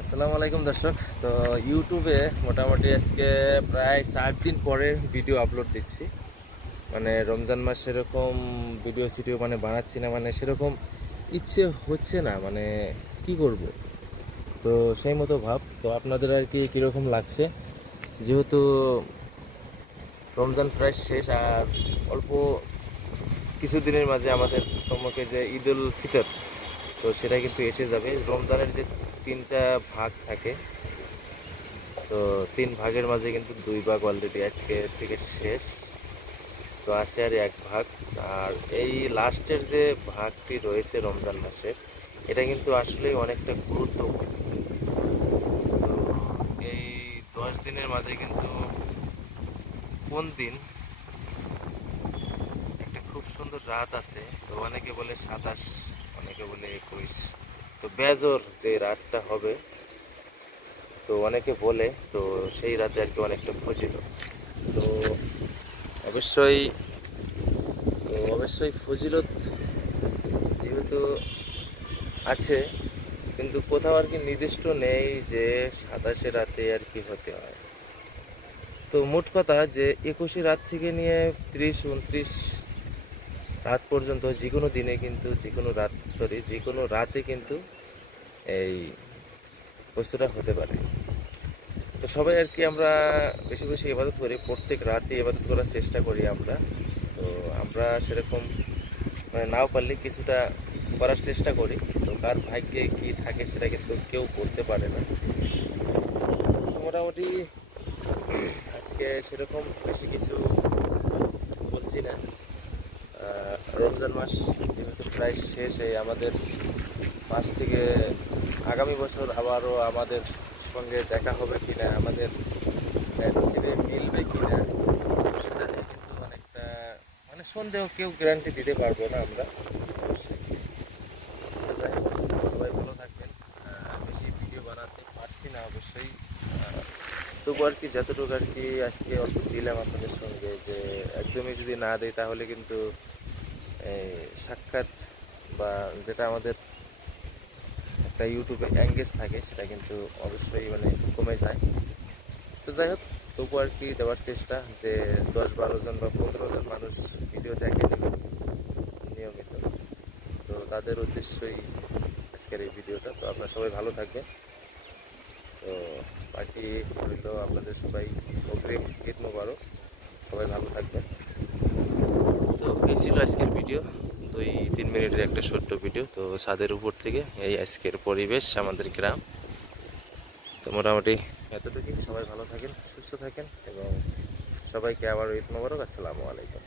আসসালামু আলাইকুম দর্শক। তো ইউটিউবে মোটামুটি আজকে প্রায় 4 দিন পরে ভিডিও আপলোড দিচ্ছি। মানে রমজান মাস সেরকম ভিডিও সিডিও মানে বানাচ্ছি না, মানে সেরকম ইচ্ছে হচ্ছে না, মানে কি করব। তো সেই মতো ভাব। তো আপনাদের আর কি কীরকম লাগছে, যেহেতু রমজান প্রায় শেষ আর অল্প কিছুদিনের মাঝে আমাদের সম্মুখে যে ঈদ উল ফিতর, তো সেটা কিন্তু এসে যাবে। রমজানের যে 3টা ভাগ থাকে, তো 3 ভাগের মাঝে কিন্তু 2 ভাগ অলরেডি আজকে থেকে শেষ। তো আছে আর 1 ভাগ। আর এই লাস্টের যে ভাগটি রয়েছে রমজান মাসে, এটা কিন্তু আসলে অনেকটা গুরুত্বপূর্ণ। তো এই 10 দিনের মাঝে কিন্তু কোন দিন একটা খুব সুন্দর রাত আছে, তো অনেকে বলে 27, অনেকে বলে 21। তো বেজোর যে রাতটা হবে, তো অনেকে বলে, তো সেই রাতে আর কি অনেকটা ফজিলত। তো অবশ্যই অবশ্যই ফজিলত যেহেতু আছে, কিন্তু কোথাও আর কি নির্দিষ্ট নেই যে 27 রাতে আর কি হতে হয়। তো মোট কথা যে 21 রাত থেকে নিয়ে 30, 29 রাত পর্যন্ত যে কোনো দিনে কিন্তু যে কোনো রাতে কিন্তু এই বস্তুটা হতে পারে। তো সবাই আর কি আমরা বেশি বেশি ইবাদত করি, প্রত্যেক রাতে ইবাদত করার চেষ্টা করি আমরা। তো আমরা সেরকম মানে নাও পারলে কিছুটা করার চেষ্টা করি। তো কার ভাগ্যে কি থাকে সেটা কিন্তু কেউ বলতে পারে না। তো মোটামুটি আজকে সেরকম বেশি কিছু বলছি না। রমজান মাস যেহেতু প্রায় শেষ, আমাদের মাস থেকে আগামী বছর আবারও আমাদের সঙ্গে দেখা হবে কিনা, আমাদের নসিবে মিলবে কিনা, সেটা নিয়ে কিন্তু অনেকটা মানে সন্দেহ, কেউ গ্যারান্টি দিতে পারবো না আমরা। যাই হোক, সবাই ভালো থাকবেন। বেশি ভিডিও বানাতে পারছি না অবশ্যই, তবু আর কি যতটুকু আর কি আজকে অল্প দিলাম আপনাদের সঙ্গে, যে একদমই যদি না দেয় তাহলে কিন্তু এই সাক্ষাৎ বা যেটা আমাদের একটা ইউটিউবে এঙ্গেজ থাকে সেটা কিন্তু অবশ্যই মানে কমে যায়। তো যাই হোক, তবু আর কি দেওয়ার চেষ্টা, যে 10-12 জন বা 15 জন মানুষ ভিডিও দেখে নিয়মিত, তো তাদের উদ্দেশ্যই আজকের এই ভিডিওটা। তো আপনারা সবাই ভালো থাকবেন। তো বাকি রইল আপনাদের সবাই অগ্রিম ঈদ মোবারক, সবাই ভালো থাকবেন। তো এই ছিল আজকের ভিডিও, 2-3 মিনিটের একটা ছোট্ট ভিডিও। তো ছাদের উপর থেকে এই আজকের পরিবেশ আমাদের গ্রাম। তো মোটামুটি এতটুকুই। সবাই ভালো থাকেন, সুস্থ থাকেন, এবং সবাইকে আবার ঈদ মোবারক। আসসালামু আলাইকুম।